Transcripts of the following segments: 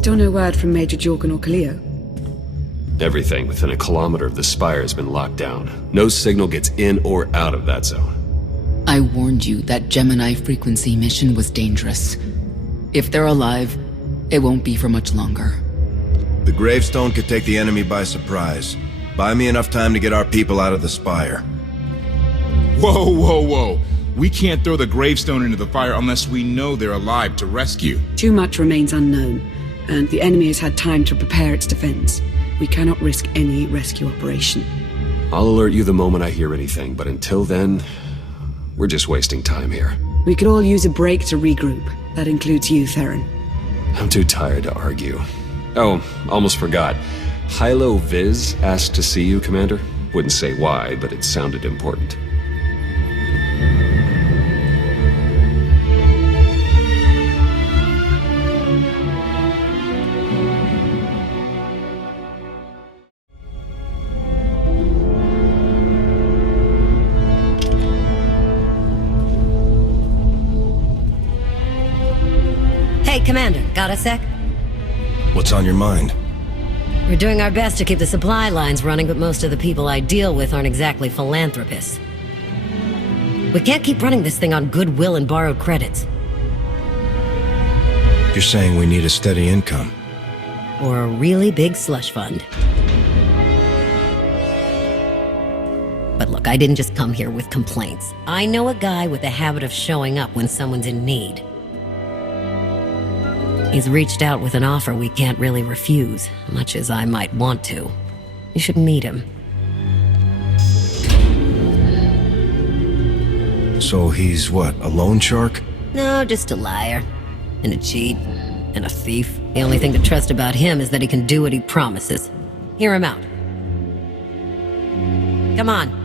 Still no word from Major Jorgen or Kaleo? Everything within a kilometer of the spire has been locked down. No signal gets in or out of that zone. I warned you that Gemini frequency mission was dangerous. If they're alive, it won't be for much longer. The gravestone could take the enemy by surprise. Buy me enough time to get our people out of the spire. Whoa, whoa, whoa. We can't throw the gravestone into the fire unless we know they're alive to rescue. Too much remains unknown, and the enemy has had time to prepare its defense. We cannot risk any rescue operation. I'll alert you the moment I hear anything, but until then, we're just wasting time here. We could all use a break to regroup. That includes you, Theron. I'm too tired to argue. Oh, almost forgot. Hilo Viz asked to see you, Commander. Wouldn't say why, but it sounded important. Hey, Commander, got a sec? What's on your mind? We're doing our best to keep the supply lines running, but most of the people I deal with aren't exactly philanthropists. We can't keep running this thing on goodwill and borrowed credits. You're saying we need a steady income. Or a really big slush fund. But look, I didn't just come here with complaints. I know a guy with a habit of showing up when someone's in need. He's reached out with an offer we can't really refuse, much as I might want to. You should meet him. So he's what, a loan shark? No, just a liar. And a cheat. And a thief. The only thing to trust about him is that he can do what he promises. Hear him out. Come on.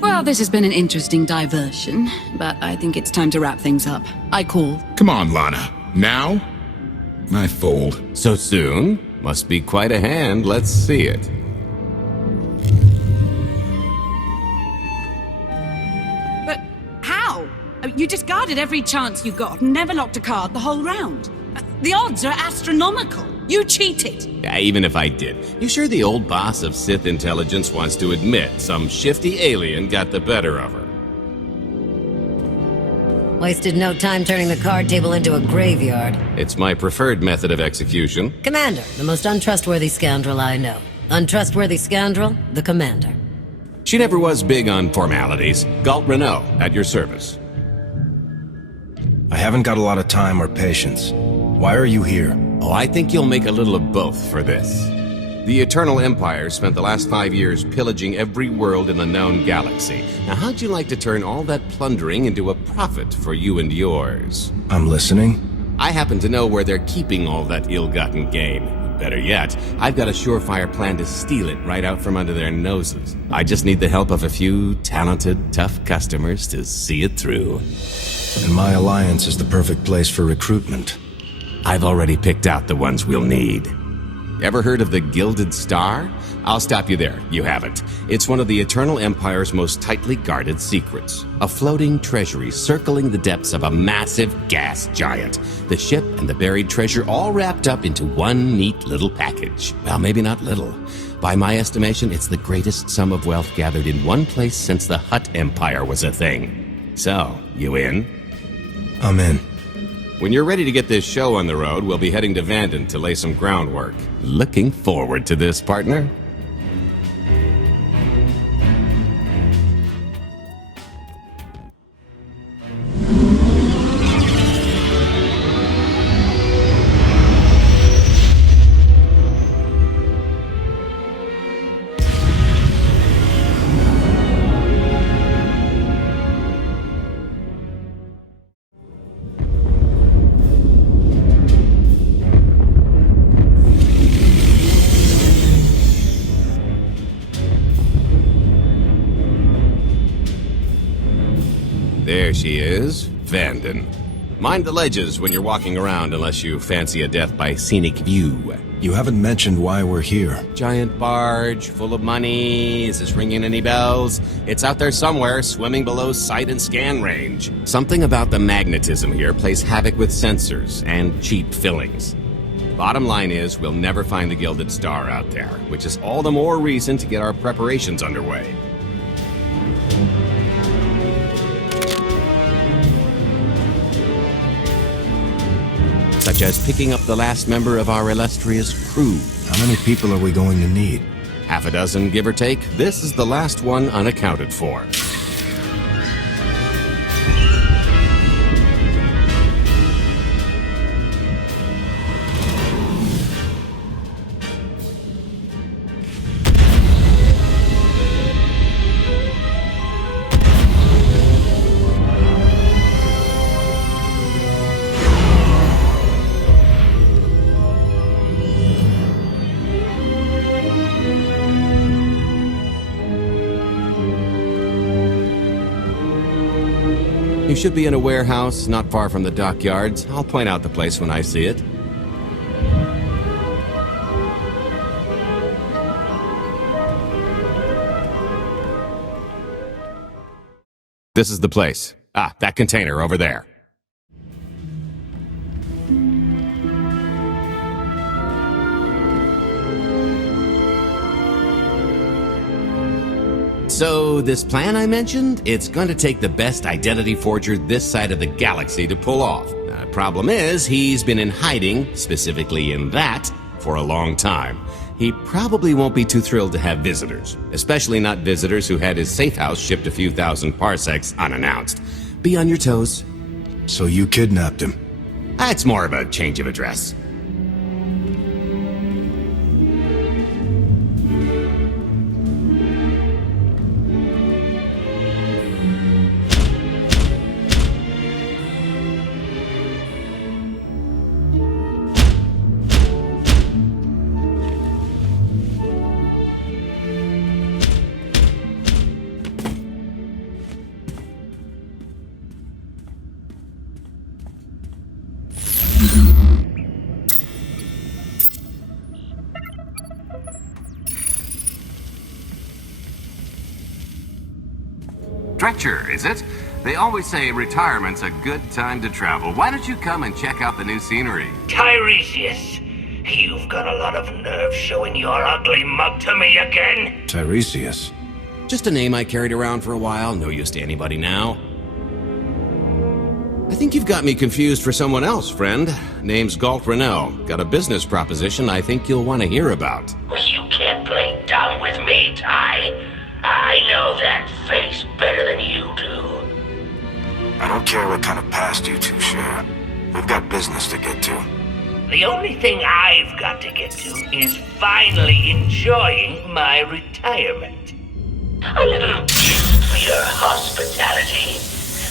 Well, this has been an interesting diversion, but I think it's time to wrap things up. I call. Come on, Lana. Now? I fold. So soon? Must be quite a hand. Let's see it. But how? You discarded every chance you got and never locked a card the whole round. The odds are astronomical. You cheated. Yeah, even if I did. You sure the old boss of Sith intelligence wants to admit some shifty alien got the better of her? Wasted no time turning the card table into a graveyard. It's my preferred method of execution. Commander, the most untrustworthy scoundrel I know. Untrustworthy scoundrel, the Commander. She never was big on formalities. Galt Renault, at your service. I haven't got a lot of time or patience. Why are you here? Oh, I think you'll make a little of both for this. The Eternal Empire spent the last 5 years pillaging every world in the known galaxy. Now, how'd you like to turn all that plundering into a profit for you and yours? I'm listening. I happen to know where they're keeping all that ill-gotten gain. Better yet, I've got a surefire plan to steal it right out from under their noses. I just need the help of a few talented, tough customers to see it through. And my alliance is the perfect place for recruitment. I've already picked out the ones we'll need. Ever heard of the Gilded Star? I'll stop you there. You haven't. It's one of the Eternal Empire's most tightly guarded secrets. A floating treasury circling the depths of a massive gas giant. The ship and the buried treasure all wrapped up into one neat little package. Well, maybe not little. By my estimation, it's the greatest sum of wealth gathered in one place since the Hutt Empire was a thing. So, you in? I'm in. When you're ready to get this show on the road, we'll be heading to Vanden to lay some groundwork. Looking forward to this, partner. There she is, Vanden. Mind the ledges when you're walking around unless you fancy a death by scenic view. You haven't mentioned why we're here. Giant barge, full of money. Is this ringing any bells? It's out there somewhere, swimming below sight and scan range. Something about the magnetism here plays havoc with sensors and cheap fillings. Bottom line is, we'll never find the Gilded Star out there, which is all the more reason to get our preparations underway. Such as picking up the last member of our illustrious crew. How many people are we going to need? Half a dozen, give or take. This is the last one unaccounted for. You should be in a warehouse not far from the dockyards. I'll point out the place when I see it. This is the place. Ah, that container over there. So, this plan I mentioned, it's going to take the best identity forger this side of the galaxy to pull off. Problem is, he's been in hiding, specifically in that, for a long time. He probably won't be too thrilled to have visitors, especially not visitors who had his safe house shipped a few thousand parsecs unannounced. Be on your toes. So you kidnapped him? It's more of a change of address. Dretcher, is it? They always say retirement's a good time to travel. Why don't you come and check out the new scenery? Tiresias, you've got a lot of nerve showing your ugly mug to me again. Tiresias? Just a name I carried around for a while, no use to anybody now. I think you've got me confused for someone else, friend. Name's Galt Renault. Got a business proposition I think you'll want to hear about. You can't play dumb with me, Ty. I know that face better than you do. I don't care what kind of past you two share. We've got business to get to. The only thing I've got to get to is finally enjoying my retirement. A little gift for your hospitality.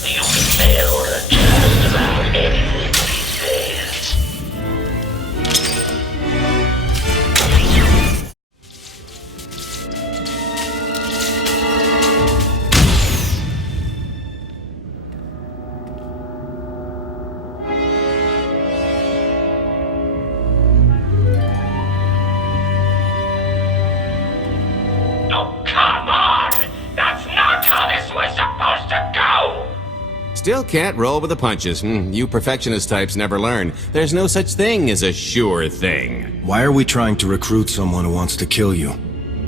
You can mail just about anything these days. Oh, come on! That's not how this was supposed to go! Still can't roll with the punches. You perfectionist types never learn. There's no such thing as a sure thing. Why are we trying to recruit someone who wants to kill you?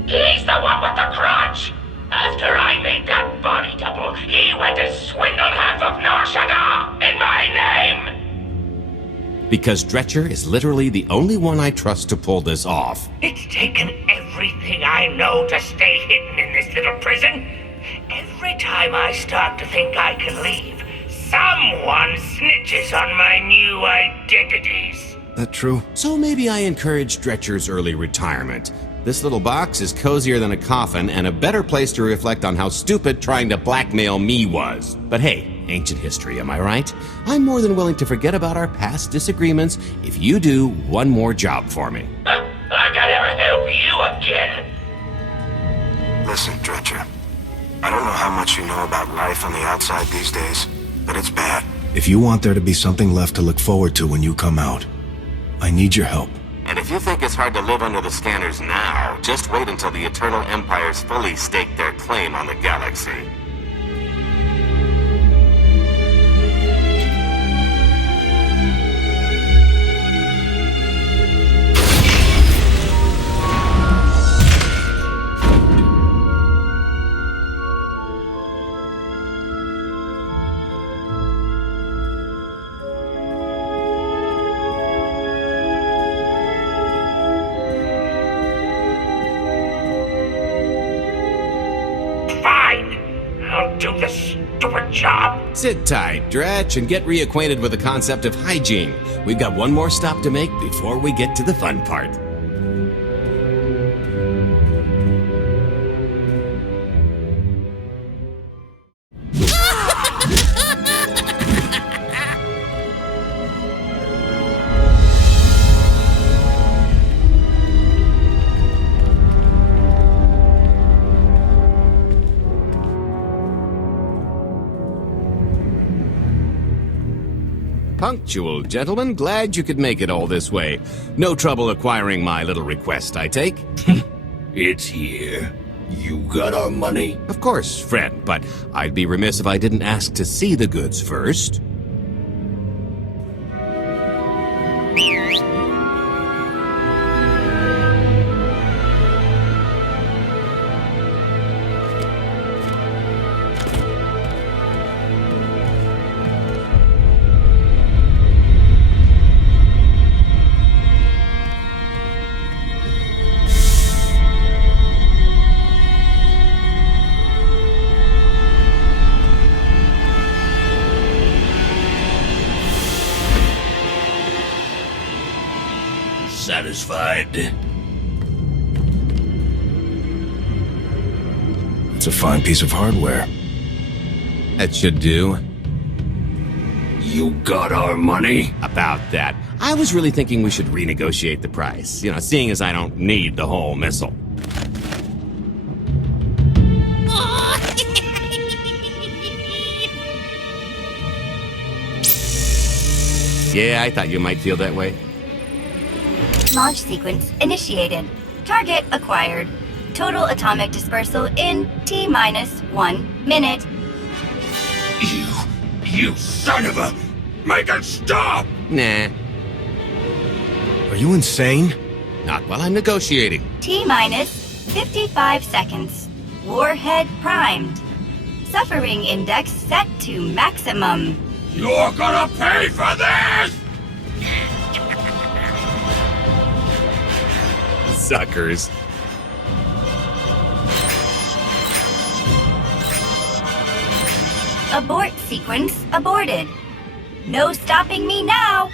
He's the one with the grudge! After I made that body double, he went and swindled half of Nar Shaddaa in my name! Because Dretcher is literally the only one I trust to pull this off. It's taken everything I know to stay hidden in this little prison. Every time I start to think I can leave, someone snitches on my new identities. That true? So maybe I encourage Dretcher's early retirement. This little box is cozier than a coffin and a better place to reflect on how stupid trying to blackmail me was. But hey, ancient history, am I right? I'm more than willing to forget about our past disagreements if you do one more job for me. I gotta help you again. Listen, Dretcher. I don't know how much you know about life on the outside these days, but it's bad. If you want there to be something left to look forward to when you come out, I need your help. And if you think it's hard to live under the scanners now, just wait until the Eternal Empires fully stake their claim on the galaxy. Do the stupid job. Sit tight, Dretch, and get reacquainted with the concept of hygiene. We've got one more stop to make before we get to the fun part. Punctual, gentlemen. Glad you could make it all this way. No trouble acquiring my little request, I take? It's here. You got our money? Of course, friend, but I'd be remiss if I didn't ask to see the goods first. Satisfied? It's a fine piece of hardware. That should do. You got our money? About that. I was really thinking we should renegotiate the price. You know, seeing as I don't need the whole missile. Yeah, I thought you might feel that way. Launch sequence initiated. Target acquired. Total atomic dispersal in T-minus 1 minute. You son of a... Make it stop! Nah. Are you insane? Not while I'm negotiating. T-minus 55 seconds. Warhead primed. Suffering index set to maximum. You're gonna pay for this! Suckers. Abort sequence aborted. No stopping me now.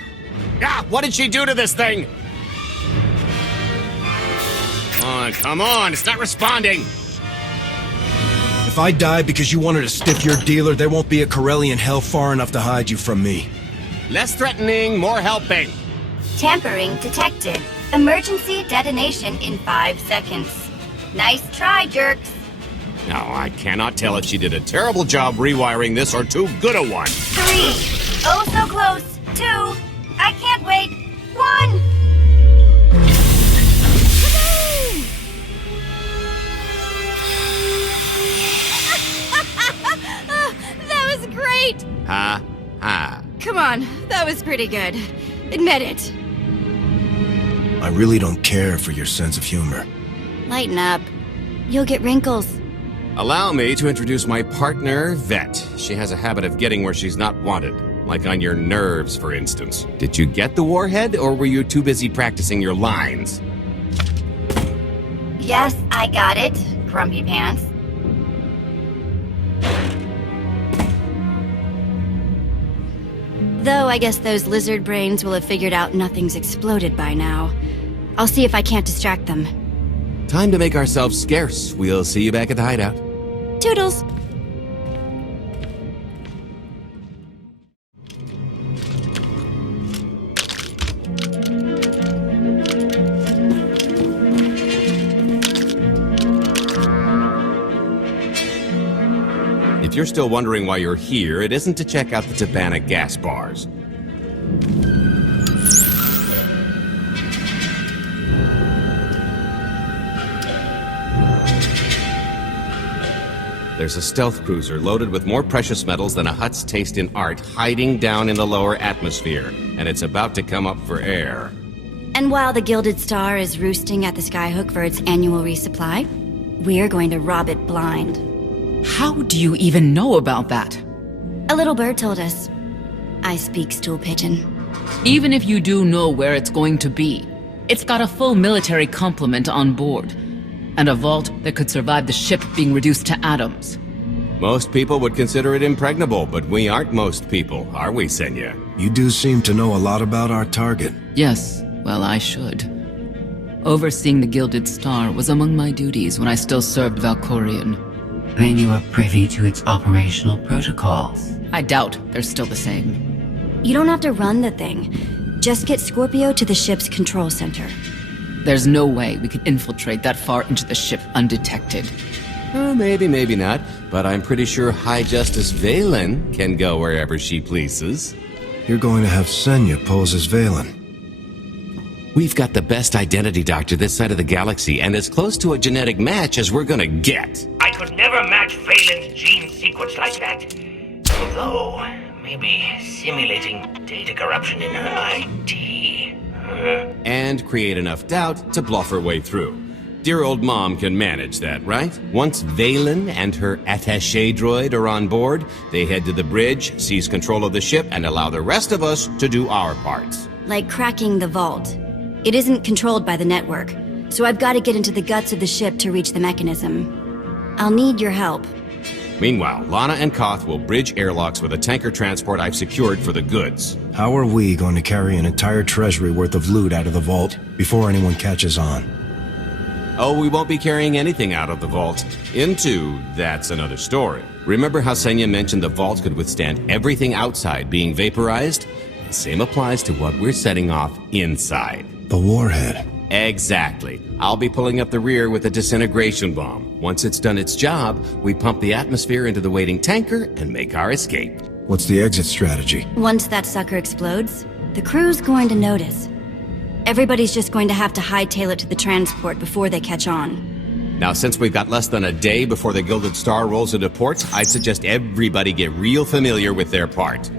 Ah, what did she do to this thing? Come on, it's not responding. If I die because you wanted to stiff your dealer, there won't be a Corellian hell far enough to hide you from me. Less threatening, more helping. Tampering detected. Emergency detonation in 5 seconds. Nice try, jerks. No, I cannot tell if she did a terrible job rewiring this or too good a one. 3. Oh, so close. 2. I can't wait. 1. That was great! Ha, ha. Come on, that was pretty good. Admit it. I really don't care for your sense of humor. Lighten up. You'll get wrinkles. Allow me to introduce my partner, Vet. She has a habit of getting where she's not wanted. Like on your nerves, for instance. Did you get the warhead, or were you too busy practicing your lines? Yes, I got it, Grumpy Pants. Though I guess those lizard brains will have figured out nothing's exploded by now. I'll see if I can't distract them. Time to make ourselves scarce. We'll see you back at the hideout. Toodles! if you're still wondering why you're here, it isn't to check out the Tabana gas bars. There's a stealth cruiser loaded with more precious metals than a hut's taste in art hiding down in the lower atmosphere, and it's about to come up for air. And while the Gilded Star is roosting at the Skyhook for its annual resupply, we're going to rob it blind. How do you even know about that? A little bird told us. I speak stool pigeon. Even if you do know where it's going to be, it's got a full military complement on board. And a vault that could survive the ship being reduced to atoms. Most people would consider it impregnable, but we aren't most people, are we, Senya? You do seem to know a lot about our target. Yes, well, I should. Overseeing the Gilded Star was among my duties when I still served Valkorion. Then you are privy to its operational protocols. I doubt they're still the same. You don't have to run the thing. Just get Scorpio to the ship's control center. There's no way we could infiltrate that far into the ship undetected. Maybe, maybe not, but I'm pretty sure High Justice Valen can go wherever she pleases. You're going to have Senya pose as Valen. We've got the best identity doctor this side of the galaxy, and as close to a genetic match as we're gonna get. I could never match Valen's gene sequence like that. Although, maybe simulating data corruption in her IT. And create enough doubt to bluff her way through. Dear old mom can manage that, right? Once Valen and her attaché droid are on board, they head to the bridge, seize control of the ship, and allow the rest of us to do our parts. Like cracking the vault. It isn't controlled by the network, so I've got to get into the guts of the ship to reach the mechanism. I'll need your help. Meanwhile, Lana and Koth will bridge airlocks with a tanker transport I've secured for the goods. How are we going to carry an entire treasury worth of loot out of the vault before anyone catches on? Oh, we won't be carrying anything out of the vault. That's another story. Remember how Senya mentioned the vault could withstand everything outside being vaporized? The same applies to what we're setting off inside. The warhead. Exactly. I'll be pulling up the rear with a disintegration bomb. Once it's done its job, we pump the atmosphere into the waiting tanker and make our escape. What's the exit strategy? Once that sucker explodes, the crew's going to notice. Everybody's just going to have to hightail it to the transport before they catch on. Now, since we've got less than a day before the Gilded Star rolls into port, I'd suggest everybody get real familiar with their part.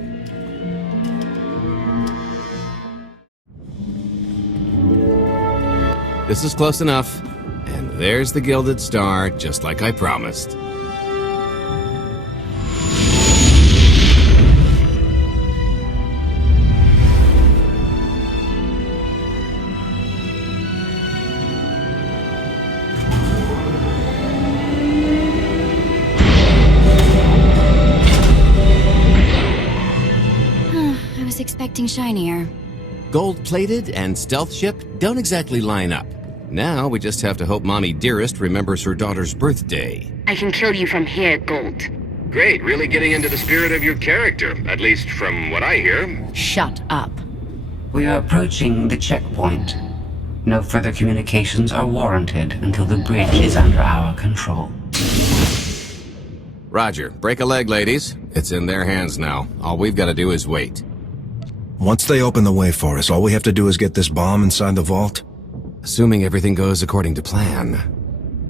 This is close enough. And there's the Gilded Star, just like I promised. I was expecting shinier. Gold-plated and stealth ship don't exactly line up. Now we just have to hope Mommy Dearest remembers her daughter's birthday. I can kill you from here, Gold. Great, really getting into the spirit of your character, at least from what I hear. Shut up. We are approaching the checkpoint. No further communications are warranted until the bridge is under our control. Roger. Break a leg, ladies. It's in their hands now. All we've got to do is wait. Once they open the way for us, all we have to do is get this bomb inside the vault? Assuming everything goes according to plan.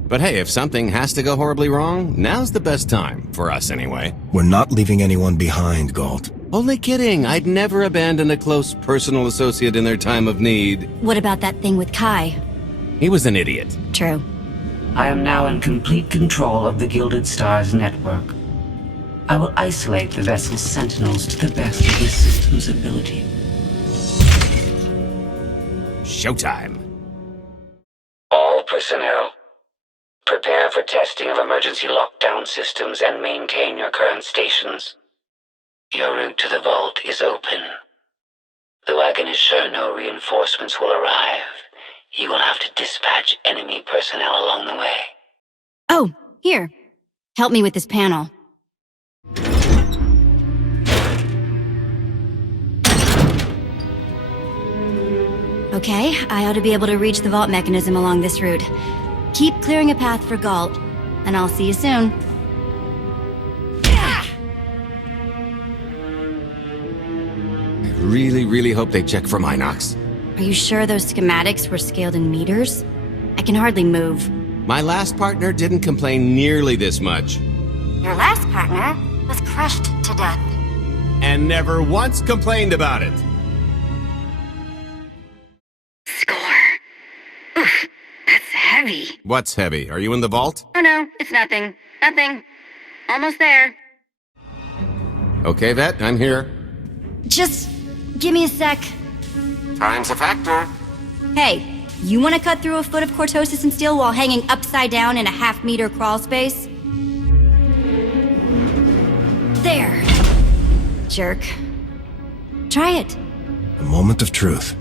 But hey, if something has to go horribly wrong, now's the best time. For us, anyway. We're not leaving anyone behind, Galt. Only kidding. I'd never abandon a close personal associate in their time of need. What about that thing with Kai? He was an idiot. True. I am now in complete control of the Gilded Star's network. I will isolate the vessel's sentinels to the best of the system's ability. Showtime. All personnel, prepare for testing of emergency lockdown systems and maintain your current stations. Your route to the vault is open. Though I can assure no reinforcements will arrive, you will have to dispatch enemy personnel along the way. Oh, here. Help me with this panel. Okay, I ought to be able to reach the vault mechanism along this route. Keep clearing a path for Galt, and I'll see you soon. I really hope they check for Minox. Are you sure those schematics were scaled in meters? I can hardly move. My last partner didn't complain nearly this much. Your last partner was crushed to death. And never once complained about it. Oof, that's heavy. What's heavy? Are you in the vault? Oh no, it's nothing. Nothing. Almost there. Okay, Vet, I'm here. Just give me a sec. Time's a factor. Hey, you want to cut through a foot of cortosis and steel while hanging upside down in a half-meter crawl space? There. Jerk. Try it. A moment of truth.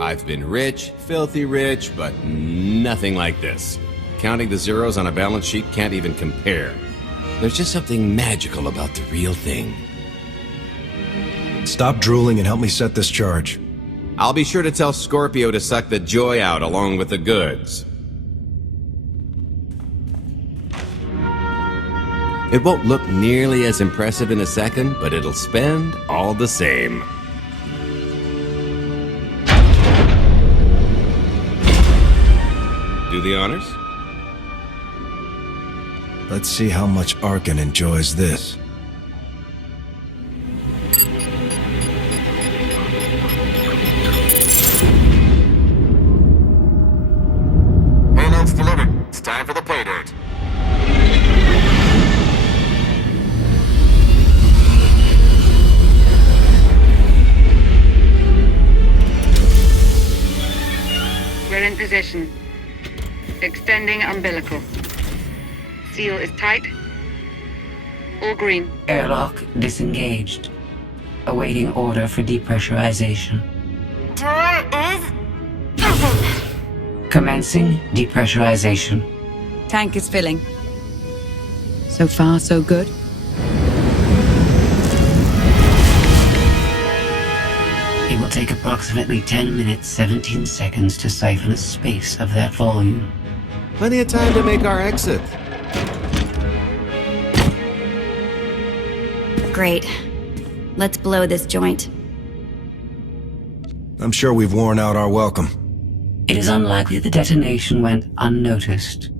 I've been rich, filthy rich, but nothing like this. Counting the zeros on a balance sheet can't even compare. There's just something magical about the real thing. Stop drooling and help me set this charge. I'll be sure to tell Scorpio to suck the joy out along with the goods. It won't look nearly as impressive in a second, but it'll spend all the same. Do the honors? Let's see how much Arkan enjoys this. Payload's delivered. It's time for the pay dirt. We're in position. Extending umbilical. Seal is tight. All green. Airlock disengaged. Awaiting order for depressurization. Door is open. Commencing depressurization. Tank is filling. So far, so good. It will take approximately 10 minutes, 17 seconds to siphon a space of that volume. Plenty of time to make our exit. Great. Let's blow this joint. I'm sure we've worn out our welcome. It is unlikely the detonation went unnoticed.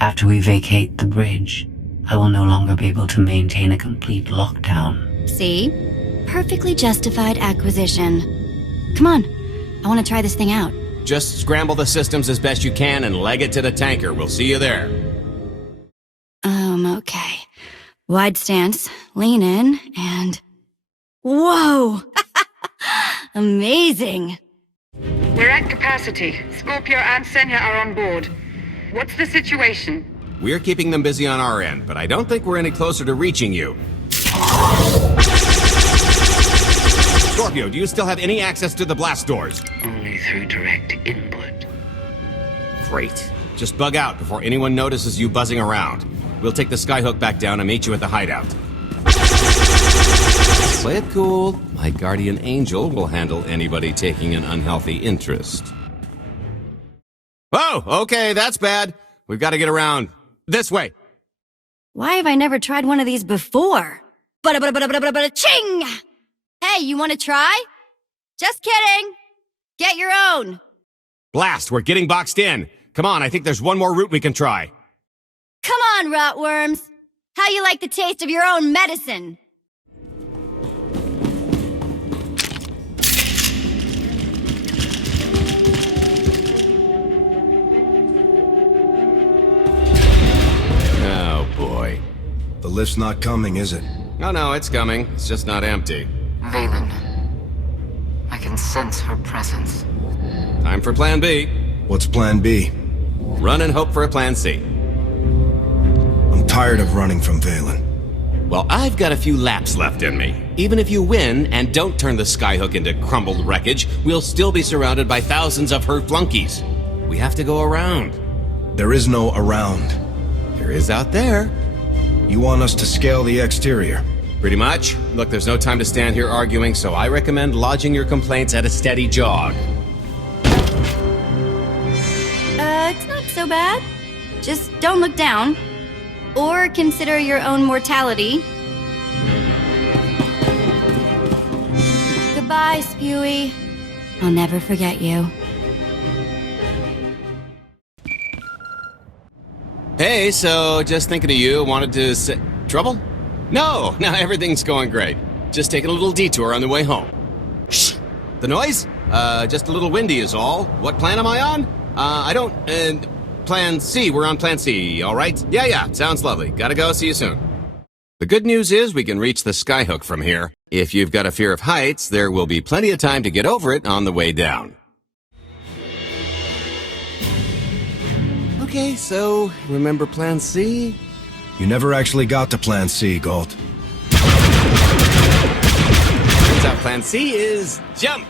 After we vacate the bridge, I will no longer be able to maintain a complete lockdown. See? Perfectly justified acquisition. Come on. I want to try this thing out. Just scramble the systems as best you can and leg it to the tanker. We'll see you there. Okay. Wide stance, lean in, and... Whoa! Amazing! We're at capacity. Scorpio and Senya are on board. What's the situation? We're keeping them busy on our end, but I don't think we're any closer to reaching you. Scorpio, do you still have any access to the blast doors? Only through direct input. Great. Just bug out before anyone notices you buzzing around. We'll take the skyhook back down and meet you at the hideout. Play it cool. My guardian angel will handle anybody taking an unhealthy interest. Oh, okay, that's bad. We've got to get around. This way. Why have I never tried one of these before? Ching! Hey, you want to try? Just kidding. Get your own. Blast, we're getting boxed in. Come on, I think there's one more route we can try. Come on, rotworms. How you like the taste of your own medicine? Oh, boy. The lift's not coming, is it? Oh, no, it's coming. It's just not empty. Valen. I can sense her presence. Time for Plan B. What's Plan B? Run and hope for a Plan C. I'm tired of running from Valen. Well, I've got a few laps left in me. Even if you win and don't turn the skyhook into crumbled wreckage, we'll still be surrounded by thousands of her flunkies. We have to go around. There is no around. There is out there. You want us to scale the exterior? Pretty much. Look, there's no time to stand here arguing, so I recommend lodging your complaints at a steady jog. It's not so bad. Just don't look down. Or consider your own mortality. Goodbye, Spewy. I'll never forget you. Hey, so just thinking of you, wanted to say... Trouble? No, everything's going great. Just taking a little detour on the way home. Shh! The noise? Just a little windy is all. What plan am I on? I don't... Plan C, we're on Plan C, all right? Yeah, sounds lovely. Gotta go, see you soon. The good news is we can reach the skyhook from here. If you've got a fear of heights, there will be plenty of time to get over it on the way down. Okay, so, remember Plan C? You never actually got to Plan C, Galt. Turns out Plan C is jump!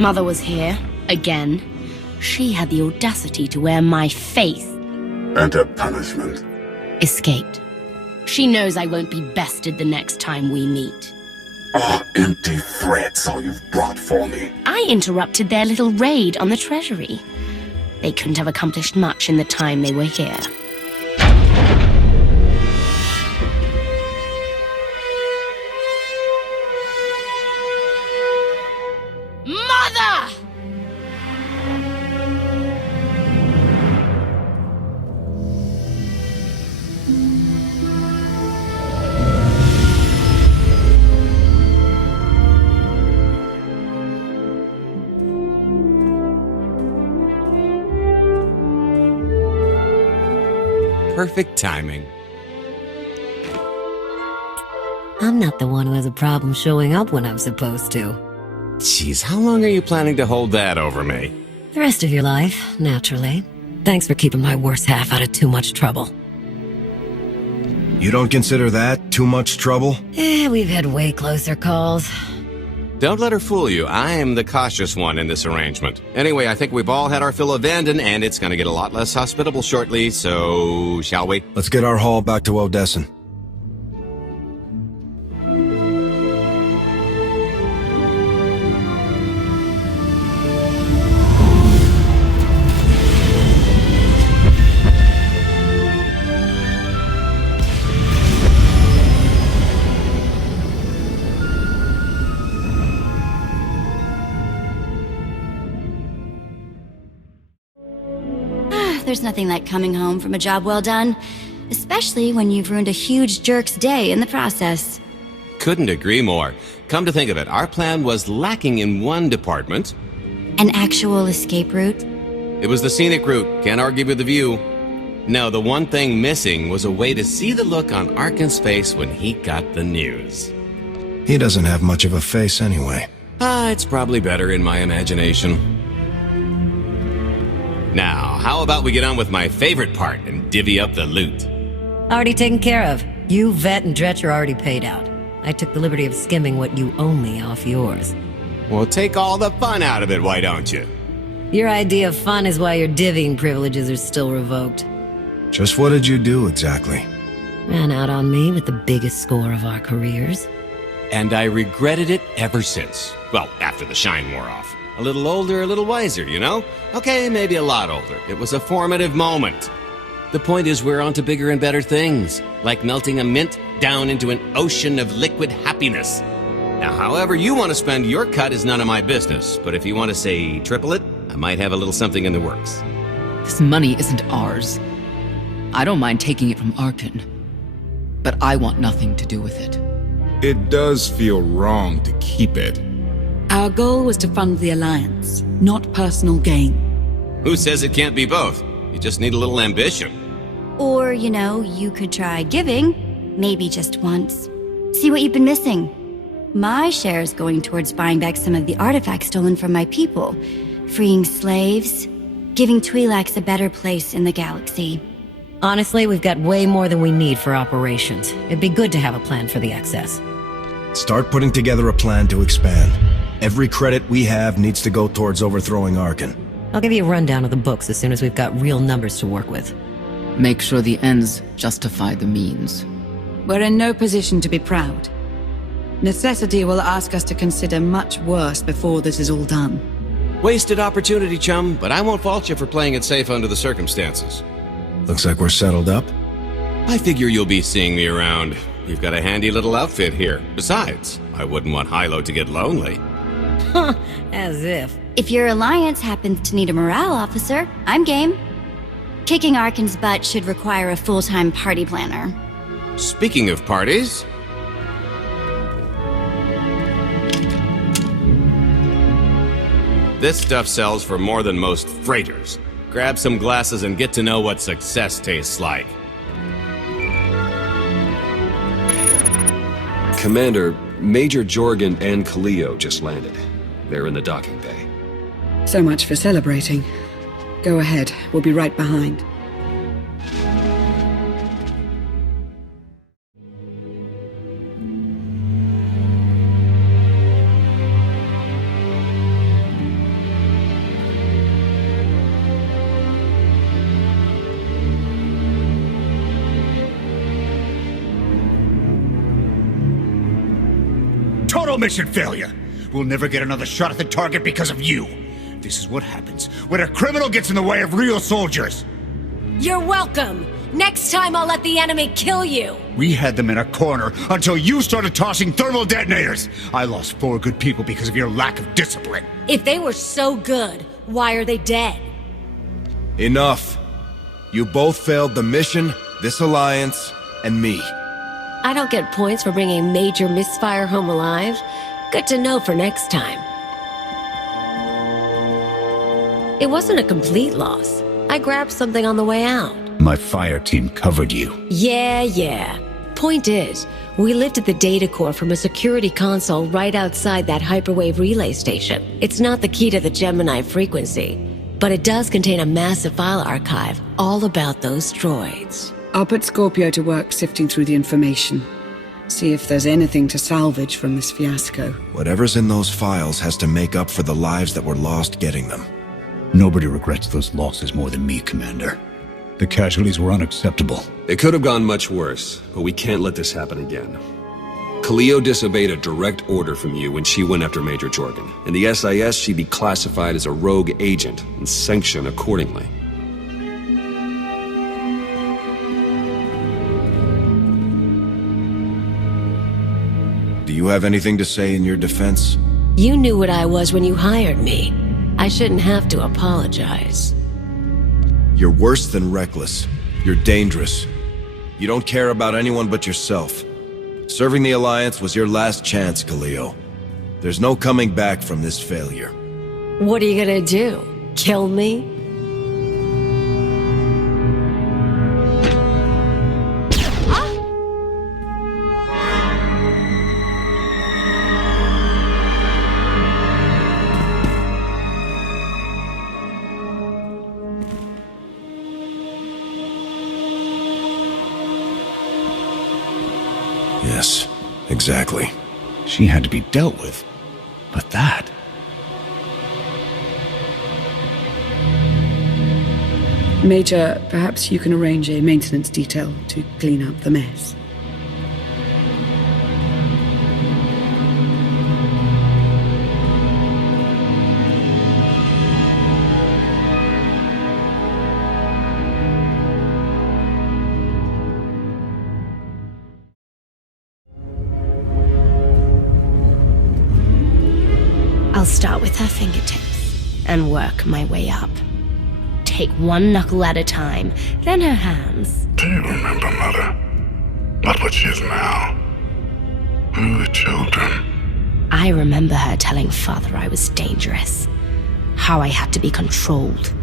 Mother was here, again. She had the audacity to wear my face. And her punishment? Escaped. She knows I won't be bested the next time we meet. Ah, empty threats all you've brought for me. I interrupted their little raid on the treasury. They couldn't have accomplished much in the time they were here. Perfect timing. I'm not the one who has a problem showing up when I'm supposed to. Jeez, how long are you planning to hold that over me? The rest of your life, naturally. Thanks for keeping my worse half out of too much trouble. You don't consider that too much trouble? We've had way closer calls. Don't let her fool you. I am the cautious one in this arrangement. Anyway, I think we've all had our fill of Vanden, and it's gonna get a lot less hospitable shortly, so... shall we? Let's get our haul back to Odessen. There's nothing like coming home from a job well done, especially when you've ruined a huge jerk's day in the process. Couldn't agree more. Come to think of it, our plan was lacking in one department. An actual escape route? It was the scenic route. Can't argue with the view. No, the one thing missing was a way to see the look on Arkin's face when he got the news. He doesn't have much of a face anyway. It's probably better in my imagination. Now, how about we get on with my favorite part and divvy up the loot? Already taken care of. You, Vet, and Dretch are already paid out. I took the liberty of skimming what you owe me off yours. Well, take all the fun out of it, why don't you? Your idea of fun is why your divvying privileges are still revoked. Just what did you do exactly? Ran out on me with the biggest score of our careers. And I regretted it ever since. Well, after the shine wore off. A little older, a little wiser, you know? Okay, maybe a lot older. It was a formative moment. The point is we're on to bigger and better things, like melting a mint down into an ocean of liquid happiness. Now, however you want to spend your cut is none of my business, but if you want to, say, triple it, I might have a little something in the works. This money isn't ours. I don't mind taking it from Arkin, but I want nothing to do with it. It does feel wrong to keep it. Our goal was to fund the Alliance, not personal gain. Who says it can't be both? You just need a little ambition. Or, you could try giving, maybe just once. See what you've been missing. My share is going towards buying back some of the artifacts stolen from my people, freeing slaves, giving Twi'leks a better place in the galaxy. Honestly, we've got way more than we need for operations. It'd be good to have a plan for the excess. Start putting together a plan to expand. Every credit we have needs to go towards overthrowing Arkan. I'll give you a rundown of the books as soon as we've got real numbers to work with. Make sure the ends justify the means. We're in no position to be proud. Necessity will ask us to consider much worse before this is all done. Wasted opportunity, chum, but I won't fault you for playing it safe under the circumstances. Looks like we're settled up. I figure you'll be seeing me around. You've got a handy little outfit here. Besides, I wouldn't want Hilo to get lonely. As if. If your alliance happens to need a morale officer, I'm game. Kicking Arkan's butt should require a full-time party planner. Speaking of parties... This stuff sells for more than most freighters. Grab some glasses and get to know what success tastes like. Commander, Major Jorgen and Kaleo just landed. They're in the docking bay. So much for celebrating. Go ahead, we'll be right behind. Total mission failure! We'll never get another shot at the target because of you. This is what happens when a criminal gets in the way of real soldiers. You're welcome. Next time I'll let the enemy kill you. We had them in a corner until you started tossing thermal detonators. I lost 4 good people because of your lack of discipline. If they were so good, why are they dead? Enough. You both failed the mission, this alliance, and me. I don't get points for bringing a major misfire home alive. Good to know for next time. It wasn't a complete loss. I grabbed something on the way out. My fire team covered you. Yeah. Point is, we lifted the data core from a security console right outside that hyperwave relay station. It's not the key to the Gemini frequency, but it does contain a massive file archive all about those droids. I'll put Scorpio to work sifting through the information. See if there's anything to salvage from this fiasco. Whatever's in those files has to make up for the lives that were lost getting them. Nobody regrets those losses more than me, Commander. The casualties were unacceptable. It could have gone much worse, but we can't let this happen again. Kaleo disobeyed a direct order from you when she went after Major Jorgen. In the SIS, she'd be classified as a rogue agent and sanctioned accordingly. Do you have anything to say in your defense? You knew what I was when you hired me. I shouldn't have to apologize. You're worse than reckless. You're dangerous. You don't care about anyone but yourself. Serving the Alliance was your last chance, Kaleo. There's no coming back from this failure. What are you gonna do? Kill me? Yes, exactly. She had to be dealt with. But that... Major, perhaps you can arrange a maintenance detail to clean up the mess. I'll start with her fingertips and work my way up. Take one knuckle at a time, then her hands. Do you remember, Mother? Not what she is now. We were children. I remember her telling Father I was dangerous. How I had to be controlled.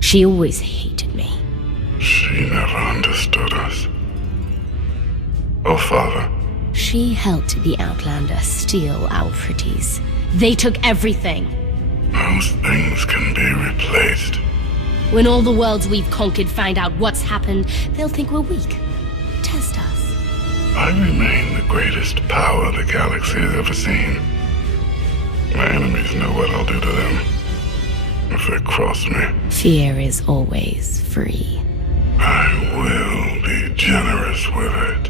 She always hated me. She never understood us. Oh, Father. She helped the Outlander steal our pretties. They took everything. Those things can be replaced. When all the worlds we've conquered find out what's happened, they'll think we're weak. Test us. I remain the greatest power the galaxy has ever seen. My enemies know what I'll do to them if they cross me. Fear is always free. I will be generous with it.